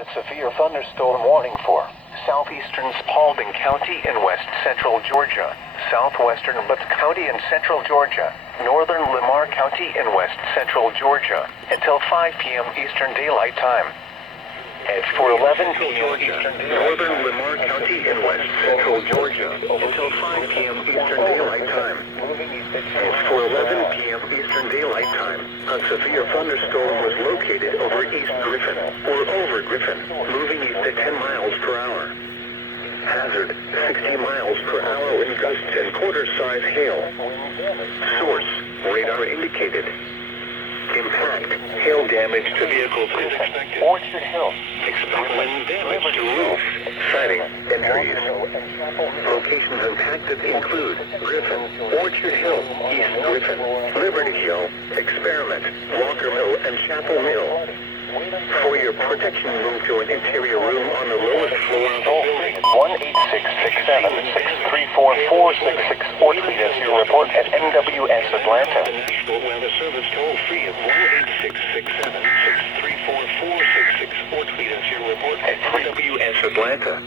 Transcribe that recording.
a severe thunderstorm warning for southeastern Spalding County in west central Georgia, southwestern Butts County in central Georgia, northern Lamar County in west central Georgia, until 5 p.m. Eastern Daylight Time. At 4:11 p.m. Eastern northern Lamar County in west central Georgia, until 5 p.m. Eastern Daylight Time. At 4:11 p.m. Eastern Daylight Time, a severe thunderstorm was located over East Griffin, or over Griffin, moving east at 10 miles per hour. Hazard, 60 miles per hour wind gusts and quarter-size hail. Source, radar indicated. Impact, hail damage to vehicles in Orchard Hill. Expected damage to roofs, siding, and trees. Locations impacted include Griffin, Orchard Hill, East Griffin, Liberty Hill, Experiment, Walker Mill, and Chapel Mill. For your protection, move to an interior room on the lowest floor of the building. 1-866-7-634-466 or tweet us your report at NWS Atlanta. The National Weather Service toll free of 1-866-7-634-466 or tweet us your report at NWS Atlanta.